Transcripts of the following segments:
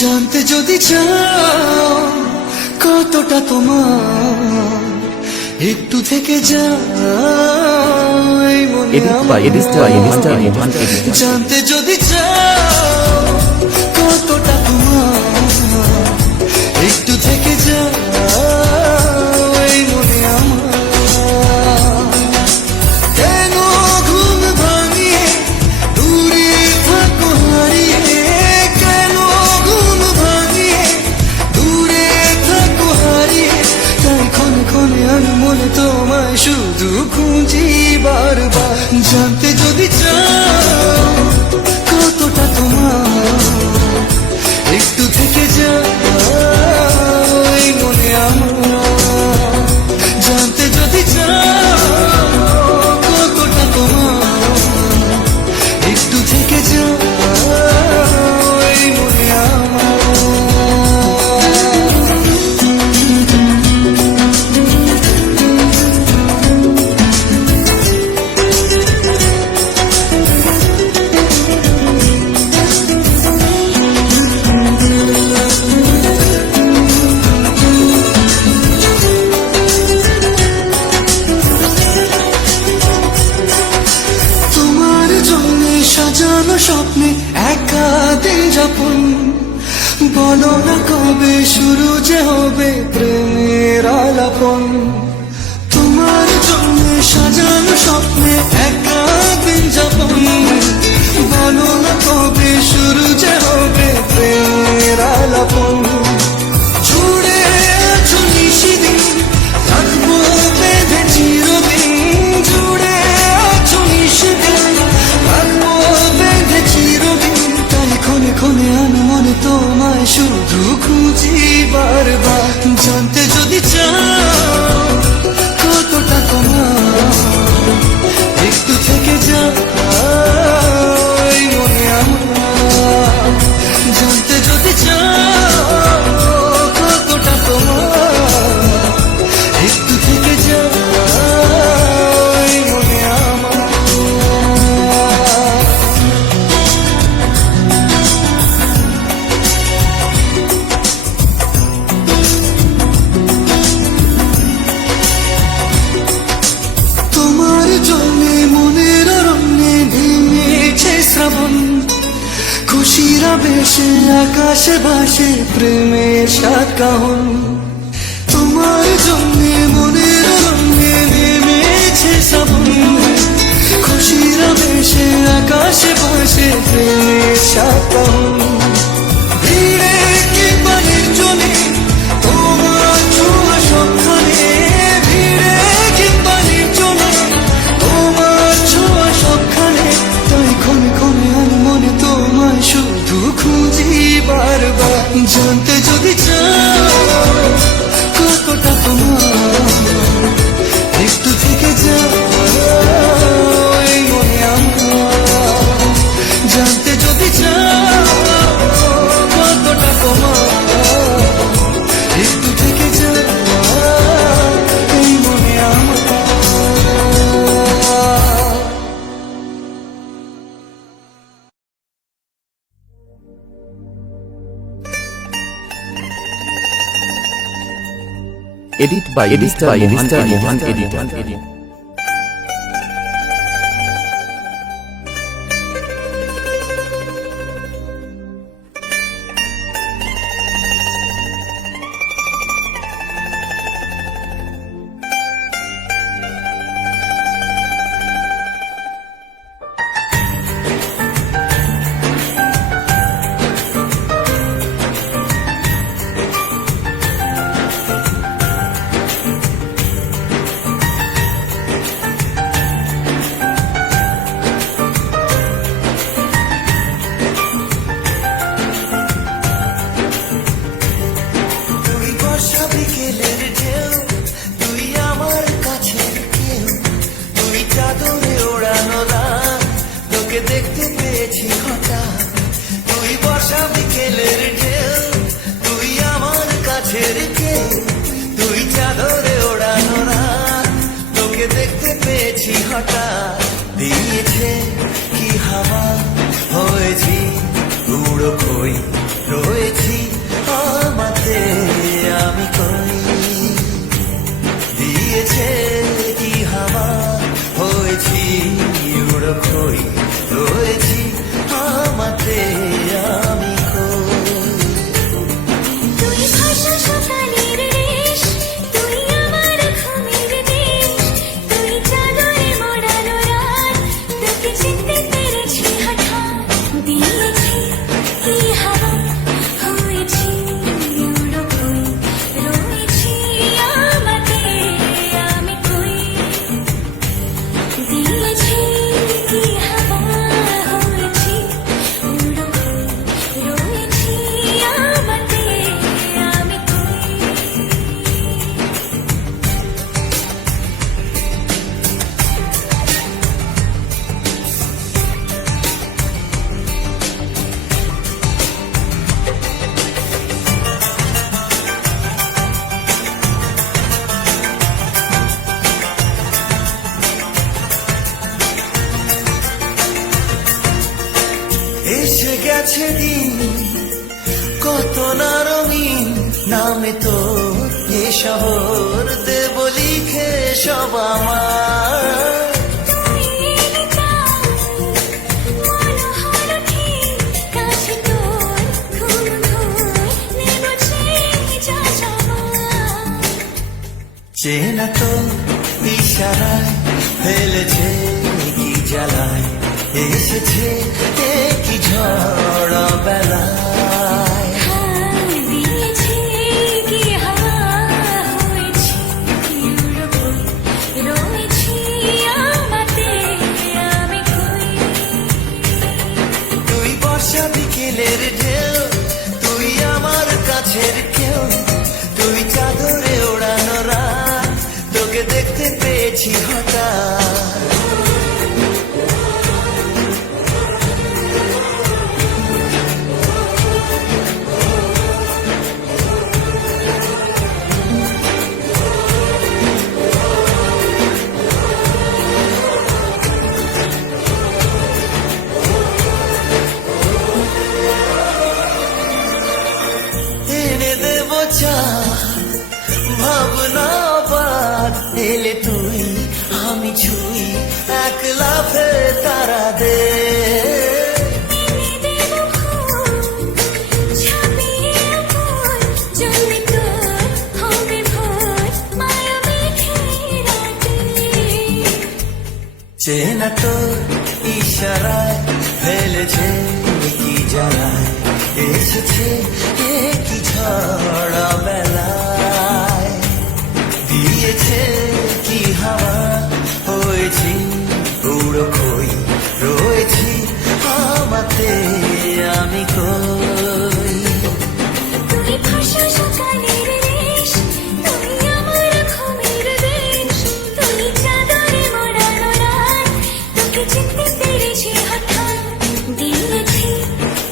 জানতে যদি চাও কতটা তোমার, একটু থেকে যাই মনে আমার। জানতে যদি চাও কতটা তোমার, একটু থেকে যাই মনে আমার। কেন ঘুম ভাঙিয়ে দূরে থাকো হারিয়ে, কেন ঘুম ভাঙিয়ে দূরে থাকো হারিয়ে, তাই ক্ষণে ক্ষণে আমি মনে তোমায় শুধু খুঁজি বারবার। জানতে যদি চাও কতটা তোমার, একটু থেকে যাই মনে আমার। জানতে যদি চাও কতটা তোমার, একটু থেকে যাই মনে আমার। সাজানো স্বপ্নে একা দিন যাপন, বলো না কবে শুরু যে হবে প্রেমের আলাপন। তোমার জন্য সাজানো স্বপ্নে একা দিন যাপন, বলো না কবে শুরু যে হবে প্রেমের আলাপন। জুড়ে আছো নিশিদিন, থাকবো বেঁধে চিরদিন। জুড়ে আছো নিশিদিন, থাকবো বেঁধে চিরদিন। তাই ক্ষণে ক্ষণে আমি মনে তোমায় শুধু খুঁজি বারবার। জানতে যদি চাও কতটা তোমার, একটু থেকে যাই মনে আমার। জানতে যদি চাও কতটা তোমার, একটু থেকে যাই মনে আমার। তোমার জন্যে মনের অরণ্যে নেমেছে শ্রাবণ, খুশির আবেশে আকাশে ভাসে প্রেমের সাত কাহন। তোমার জন্যে মনের অরণ্যে নেমেছে শ্রাবণ, খুশির আবেশে আকাশে ভাসে প্রেমের সাত কাহন। ভিড়ে কিংবা নির্জনে তোমার ছোঁয়া সবখানে, ভিড়ে কিংবা নির্জনে তোমার ছোঁয়া সবখানে। তাই ক্ষণে ক্ষণে আমি মনে তোমায় শুধু খুঁজি বারবার। জানতে যদি চাও কতটা তোমার, একটু থেকে যাই মনে আমার। জানতে যদি চাও কতটা তোমার, একটু থেকে যাই মনে আমার। Edit by Mohan Editor. দেখতে পেয়েছি হঠাৎ, তুই বর্ষা বিকেলের ঢেউ, তুই আমার কাছের কেউ, তুই চাদরে ওড়ানো রাত, তোকে দেখতে পেয়েছি হঠাৎ। দিয়েছে কি হাওয়া, হয়েছি উড়ো কই রয়েছি আমাতে আমি কই দিয়েছে কি হাওয়া হয়েছি উড়ো খই রয়েছি আমাতে আমি কই তুই ভাষা সকালের রেশ, তুই আমার ঘুমের দেশ, তুই চাদরে মোড়ানো রাত, তোকে চিনতে পেরেছি হঠাৎ, দিয়েছি কি হাওয়া হয়েছি উড়ো খই, রয়েছি আমাতে আমি কই, দিয়েছি কি হাওয়া হয়েছি উড়ো খই, রয়েছি আমাতে আমি কই। এসে গেছে দিন কত না রঙিন নামে তোর এ শহর দেব লিখে সব আমার তুই এলি তাই মনোহর ঠিক কাছে তোর ঘুম ঘুম নেব যা সবার চেনা তো ইশারায় ফেলেছে কি জ্বালায় এসেছে এ কি ঝড় বেলায় দিয়েছি কি হাওয়া হয়েছি উড়ো খই, রয়েছি আমাতে আমি কই। তুই বর্ষা বিকেলের ঢেউ তুই আমার কাছের কেউ তুই চাদরে ওড়ানো রাত তোকে দেখতে পেয়েছি হঠাৎ এনে দেব চা ভাবনা বাদ এলে তুই আমি ছুই এক লাফে তারা দে এনে দেব ফুল, ছাপিয়ে ফুল, জমে তোর হবে ভোর, মায়া মেঘে রাতে। চেনা তোর ইশারায় ফেলেছে কি জ্বালায় এসেছে এ কি ঝড় বেলায় দিয়েছে কি হাওয়া হয়েছি উড়ো খই রয়েছি আমাতে আমি কই তুই ভাষা সকালের রেশ, তুই আমার ঘুমের দেশ, তুই চাদরে মোড়ানো রাত, তোকে চিনতে পেরেছি হঠাৎ, দিয়েছি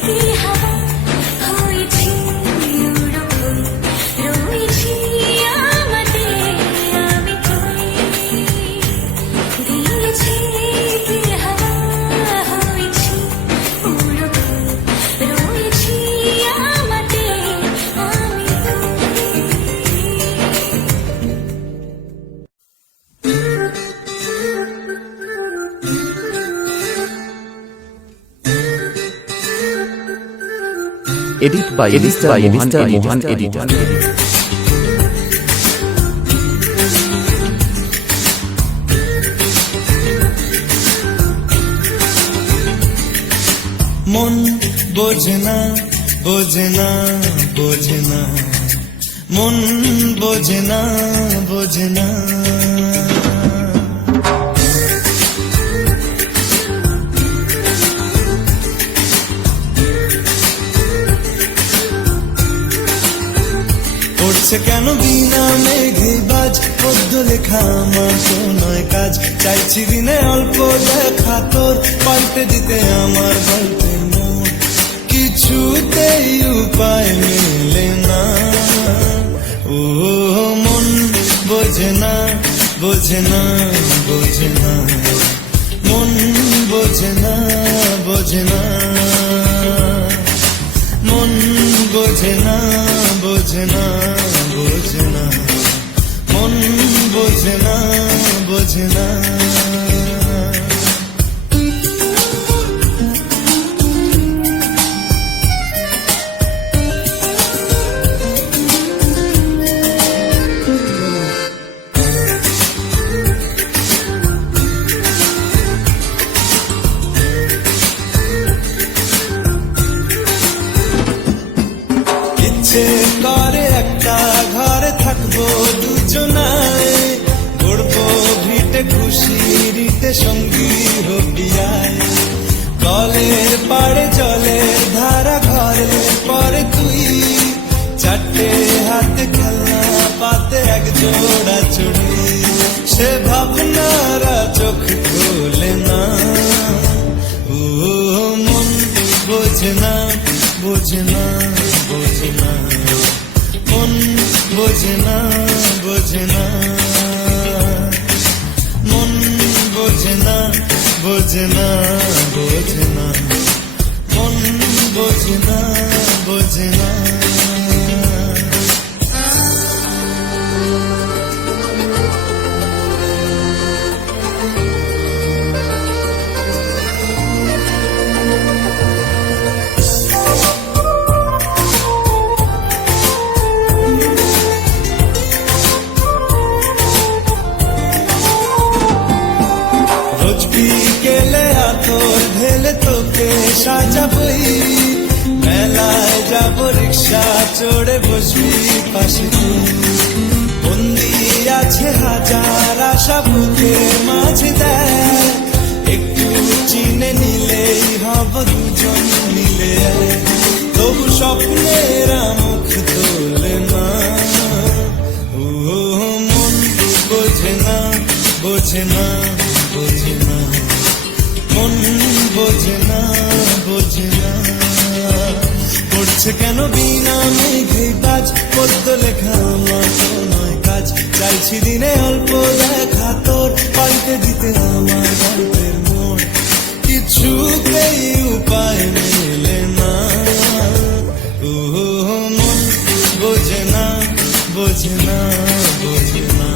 কি হাওয়া হয়েছি উড়ো খই, রয়েছি আমাতে আমি কই, দিয়েছি কি হাওয়া হয়েছি উড়ো খই, রয়েছি আমাতে আমি Edit by Mohan Editor. মন বোঝে না বোঝে না বোঝে না মন বোঝে না বোঝে না পড়ছে কেন বিনা মেঘে বাজ পদ্য লেখা আমার তো নয় কাজ চাইছি দিনে অল্প দেখা তোর পাল্টে দিতে আমার গল্পের মোড় কিছুতেই উপায় মেলে না ও মন বোঝে না বোঝে না বোঝে না মন বোঝে না বোঝে না মন বোঝে না বোঝে না বোঝে না মন বোঝে না বোঝে না ইচ্ছে করে একটা ঘরে থাকবো দুজনায় করবো ভিটে খুশি রিটে সঙ্গী হবিয়ায় কলের পাড়ে জলের ধারা ঘরের পরে তুই চারটে হাতে খেলনা পাতে এক জোড়া চুড়ি সে ভাবনারা চোখ খোলে না ও মন বোঝে না বোঝে না বোঝে না মন বোঝে না বোঝে না মন বোঝে না বোঝে না বোঝে না মন বোঝে না বোঝে না রোজ বিকেলে আতর ঢেলে তোকে সাজাবই মেলায় যাব রিক্সা চড়ে বসবি পাশে তুই বন্দি আছে হাজার আশা বুকের মাঝে দেয় একটু চিনে নিলেই হব দুজন মিলে এক। তবু স্বপ্নের মুখ তোলে না ও মন বোঝে না বোঝে না বোঝে না মন বোঝে না বোঝে না পড়ছে কেন বিনা মেঘে কাজ পদ্য লেখা আমার তো নয় কাজ চাইছি দিনে অল্প দেখা তোর পাল্টে দিতে আমার গল্পের মোড় কিছুতেই উপায় মেলে না ও মন বোঝে না বোঝে না বোঝে না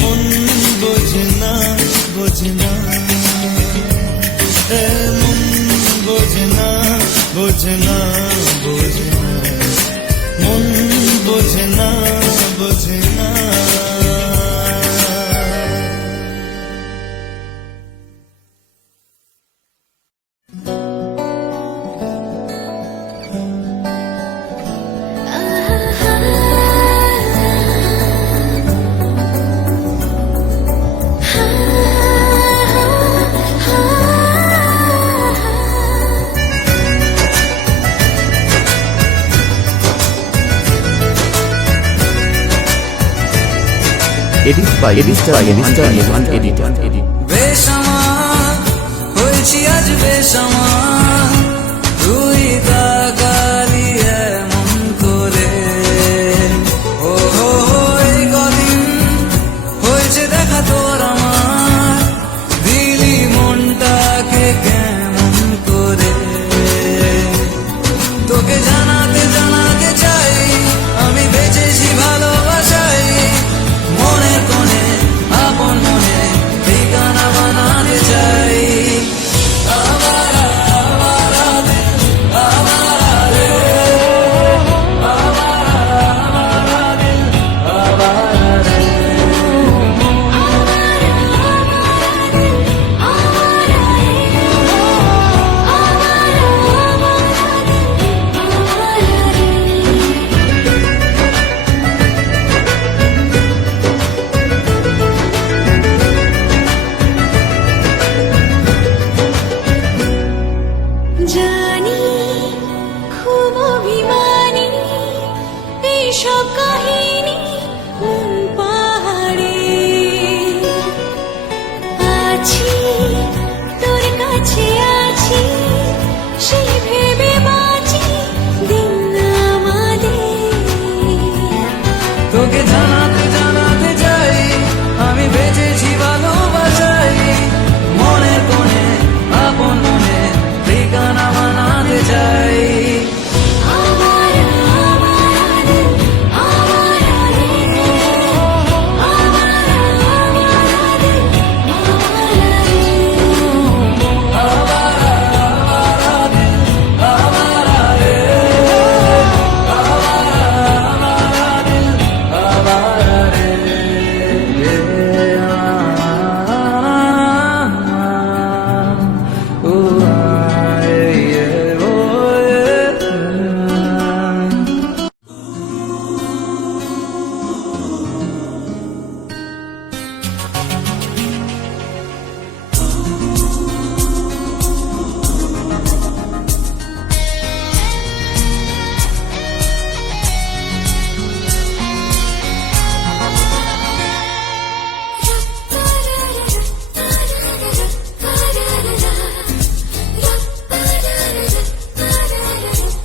মন বোঝে না বোঝে না এ মন বোঝে না বোঝে না বোঝে না মন বোঝে না বোঝে না এডিট বাই মোহান এডিটর বেসামাল হয়েছি আজ বেসামাল তুই তাকালি এমন করে ও হো এই কদিন হয়েছে দেখা তোর আমার দিলি মনটাকে কেমন করে তোকে জানাতে জানাতে চাই আমি বেঁচেছি ভালোবাসাই মনের কোণে আপন মনে ঠিকানা বানাতে চাই আবার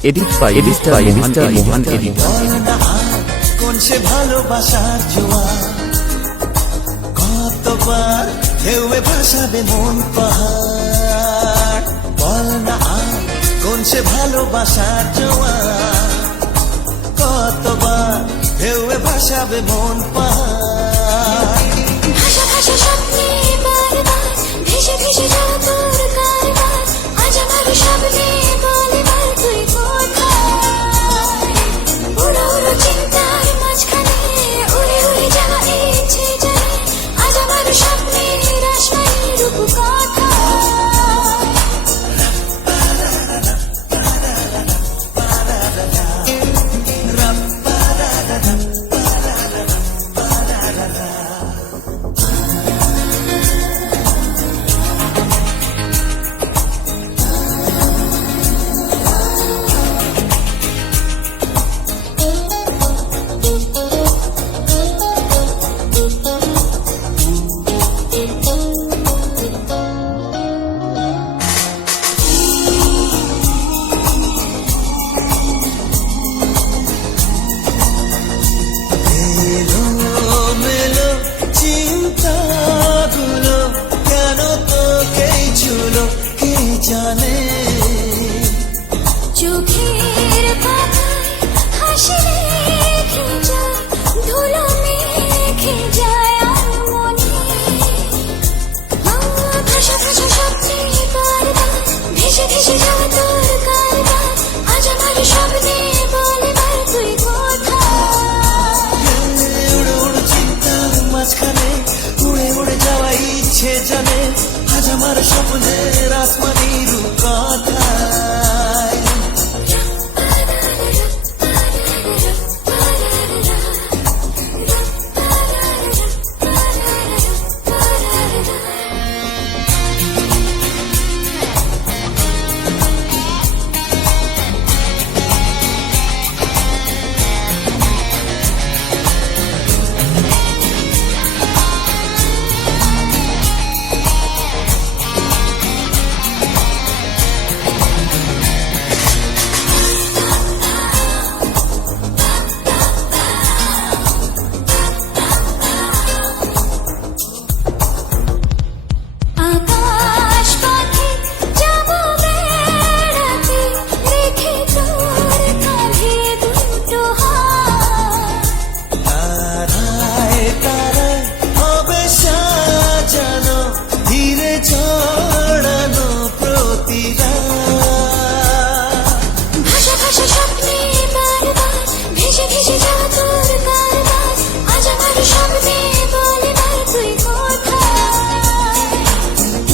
মোহন এডিটর। বল না আর কোন সে ভালোবাসার জোয়ার, কতবার ঢেউয়ে ভাসাবে মন পাহাড়। বল না আর কোন সে ভালোবাসার জোয়ার, কতবার ঢেউয়ে ভাসাবে মন পাহাড়। ভাষা ভাষা স্বপ্নে বারবার ভেসে ভেসে যাও তোর কারবার, আজ আমার স্বপ্নে বল এবার তুই কোথায়? উড়ো উড়ো চিন্তার মাঝখানে উড়ে উড়ে যাওয়া ইচ্ছে জানে, আজ আমার স্বপ্নে রাসমানি রূপ কোথায়? মেলো চিন্তাগুলো কেন তোকেই ছুলো কে জানে। চোখের পাতায় হাসি রেখে যায়, ধুলো মেখে যায় আর মনে। ভাষা ভাষা স্বপ্নে বারবার ভেসে ভেসে যাওয়া তোর কারবার, আজ আমার স্বপ্নে বল এবার তুই কোথায়? উড়ে উড়ে চিন্তার মাঝখানে উড়ে উড়ে যাওয়া ইচ্ছে জানে, আজ আমার স্বপ্নের আসমানি রূপ কোথায়? আকাশ পথে যাবো বেড়াতে, রেখে তোর কাঁধে দুটো হাত। তারায় তারায় হবে সাজানো ধীরে জড়ানো প্রতিরা। ভাষা ভাষা স্বপ্নে বারবার ভেসে ভেসে যাওয়া তোর কারবার, আজ আমার স্বপ্নে বল এবার তুই কোথায়?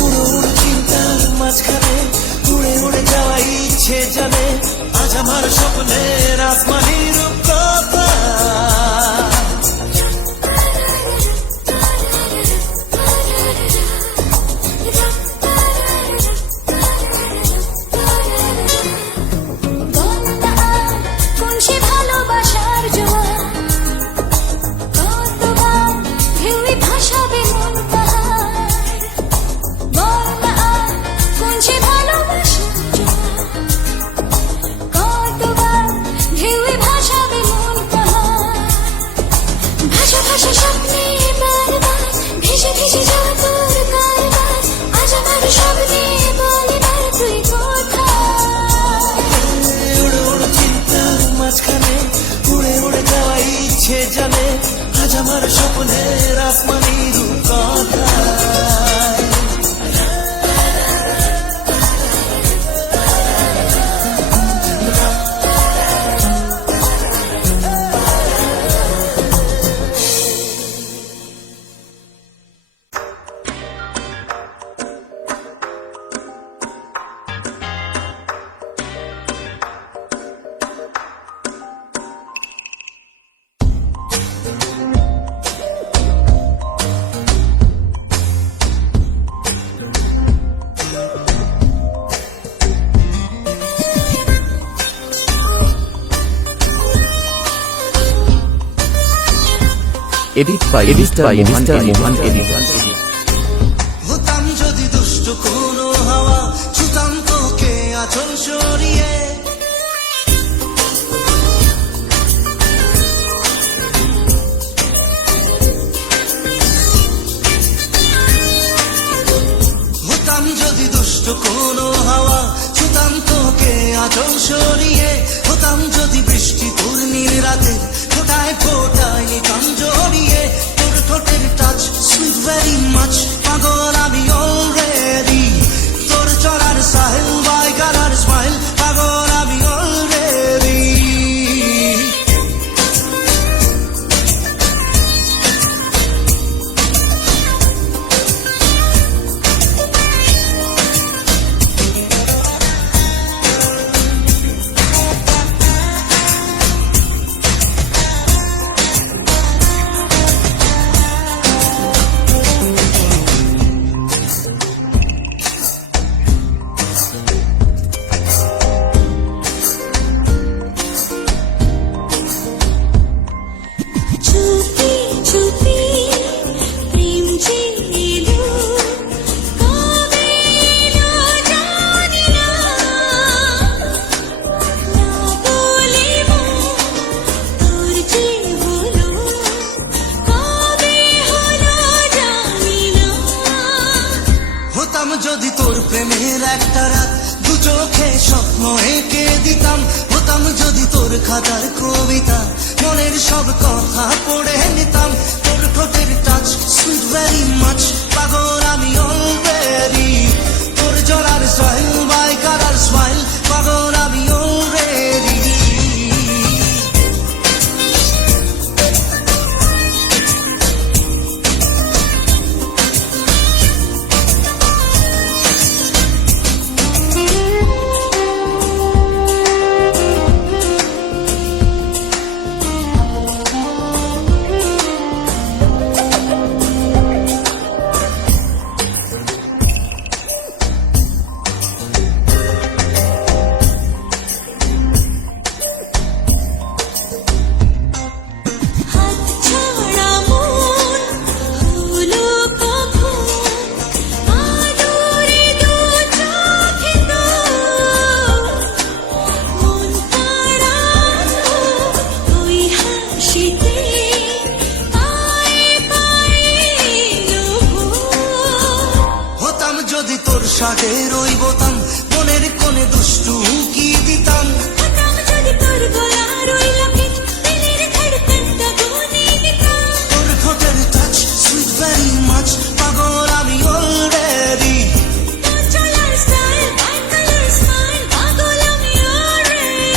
উড়ো উড়ো চিন্তার মাঝখানে উড়ে উড়ে যাওয়া ইচ্ছে জানে, আজ আমার স্বপ্নের আসমানি রূপ কোথায়? বল না আর কোন সে ভালোবাসার জোয়ার, কতবার ঢেউয়ে ভাসাবে মন পাহাড়। বল না আর কোন সে ভালোবাসার জোয়ার, কতবার ঢেউয়ে ভাসাবে মন পাহাড়। ভাষা ভাষা স্বপ্নে বারবার ভেসে ভেসে যাওয়া তোর কারবার, আজ আমার স্বপ্নে বল এবার তুই কোথায়? উড়ো উড়ো চিন্তার মাঝখানে উড়ে উড়ে যাওয়া ইচ্ছে জানে, আজ আমার স্বপ্নের আসমানি রূপ কোথায়? Edit by Mohan editor. হতাম যদি দুষ্ট কোনো হাওয়া, ছুতাম তোকে আঁচল সরিয়ে, যদি দুষ্ট কোনো হাওয়া, ছুতাম তোকে আঁচল সরিয়ে। হতাম যদি বৃষ্টি তোর নীল রাতে, ফোটায় ফোটায় নিতাম জড়িয়ে। তোর ঠোঁটের টাচ সুইট ভেরি মাচ, পাগল আমি অলরেডি। তোর চলার সাহেল বাই কালার স্মাইল, পাগল আমি অলরেডি। চুপি চুপি প্রেম যে এলো, কবে এলো জানি না। না বলে তোর যে হলো, কবে হলো জানি না। হতাম যদি তোর প্রেমের একটা রাত, দু চোখে স্বপ্ন এঁকে দিতাম। হতাম যদি তোর খাতার কবিতা, মনের সব কথা পড়ে নিতাম। তোর ঠোঁটের টাচ সুইট ভেরি মাচ, পাগল আমি অলরেডি। তোর জলার স্মাইল বাই কালার স্মাইল, পাগল আমি অলরেডি। হাত ছাড়া মন হলো কখন, আদরে দু চোখে তোর। মন তাড়ানো ওই হাসিতে, পায়ে পায়ে এলো ভোর। হতাম যদি তোর শার্টের ওই বোতাম, মনের কোণে দুষ্টু কি দিতাম। হতাম যদি তোর গলার ওই লকেট, দিলের ধড়কনটা গুনে নিতাম। তোর ঠোঁটের টাচ সুইট ভেরি মাচ, পাগল আমি অলরেডি। তোর চলার স্টাইল বাই কালার স্মাইল, পাগল আমি already.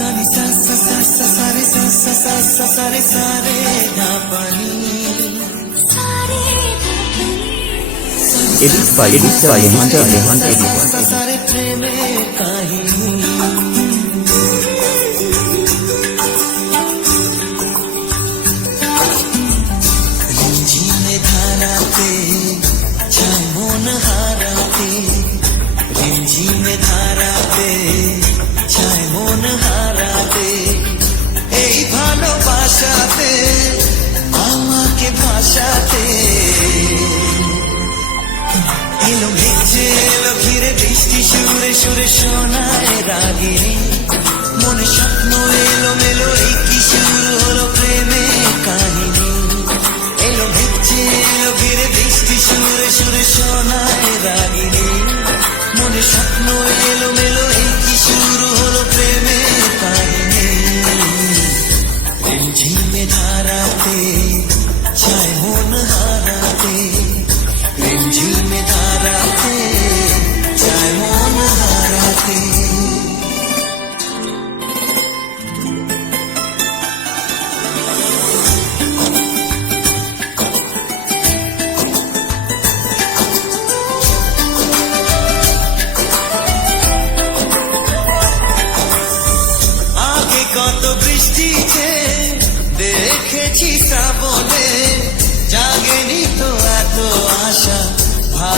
Sare sa sa sa sa sare sa sa sa sa sare sare ga pani. सारे Edit by Mohan Editor. Sa sare preme kahini. রিমঝিমে ধারাতে চায় মন হারাতে, রিমঝিমে ধারাতে চায় মন হারাতে। এই ভালোবাসাতে আমাকে ভাসাতে, এলো মেঘে এলো ঘিরে বৃষ্টি সুরে সুরে শোনায় রাগিনী। মনে স্বপ্ন এলো মেলো, এই কি শুরু হলো প্রেমে কাহিনী। এলো মেঘে এলো ঘিরে বৃষ্টি সুরে সুরে শোনায় রাগিনী। মনে স্বপ্ন এলো মেলো, এই কি শুরু হলো প্রেমে কাহিনী। রিমঝিমে ধারাতে চায় মন হারাতে, রিমঝিমে ধারাতে চায় মন হারাতে।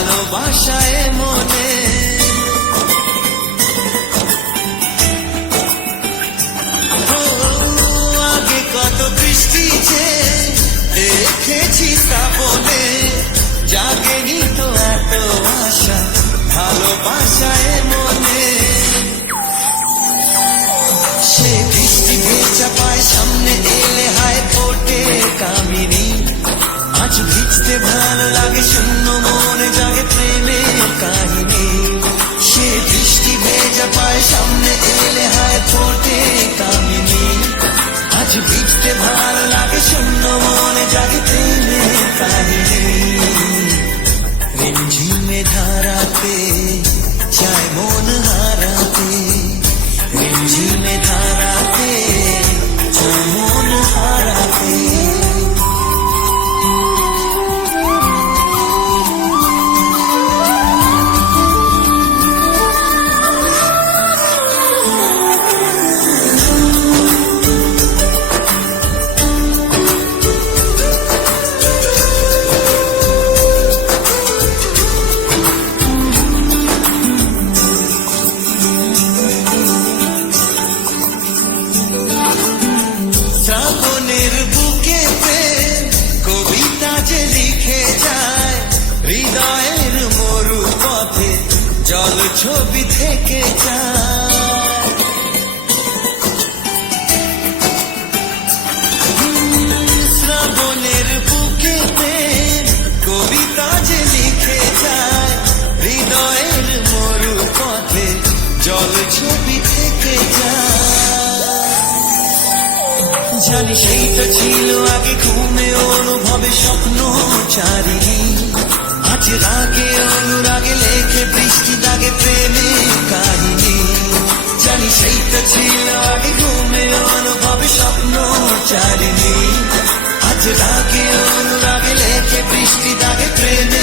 ভালোবাসায় মনে আগে কত বৃষ্টি যে দেখেছি শ্রাবণে জাগেনি তো এত আশা ভালোবাসায় মনে সে বৃষ্টি ভেজা পায় সামনে এলে হায় ফোটে কামিনী আজ ভিজতে ভালো লাগে শূন্য মনে জাগে প্রেমের কাহিনী সে বৃষ্টি ভেজা পায় সামনে এলে হায় ফোটে কামিনী আজ ভিজতে ভালো লাগে শূন্য মনে জাগে প্রেমের কাহিনী রিমঝিমে ধারাতে চায় মন হারাতে রিমঝিমে ধারাতে চায় মন হারাতে শ্রাবণের বুকেতে কবিতা যে লিখে যায় হৃদয়ের মরু পথে জল ছবি থেকে যায় শ্রাবণের বুকেতে কবিতা যে লিখে যায় হৃদয়ের মরু পথে জল ছবি থেকে যায় জানি সেই তো ছিল আগে ঘুমে অনুভবে স্বপ্ন চারিণী আজ রাগে অনুরাগে লেখে বৃষ্টি দাগে প্রেমে কাহিনী জানি সেই তো ছিল আগে ঘুমে অনুভবে স্বপ্ন চারিণী আজ রাগে অনুরাগে লেখে বৃষ্টি দাগে প্রেমে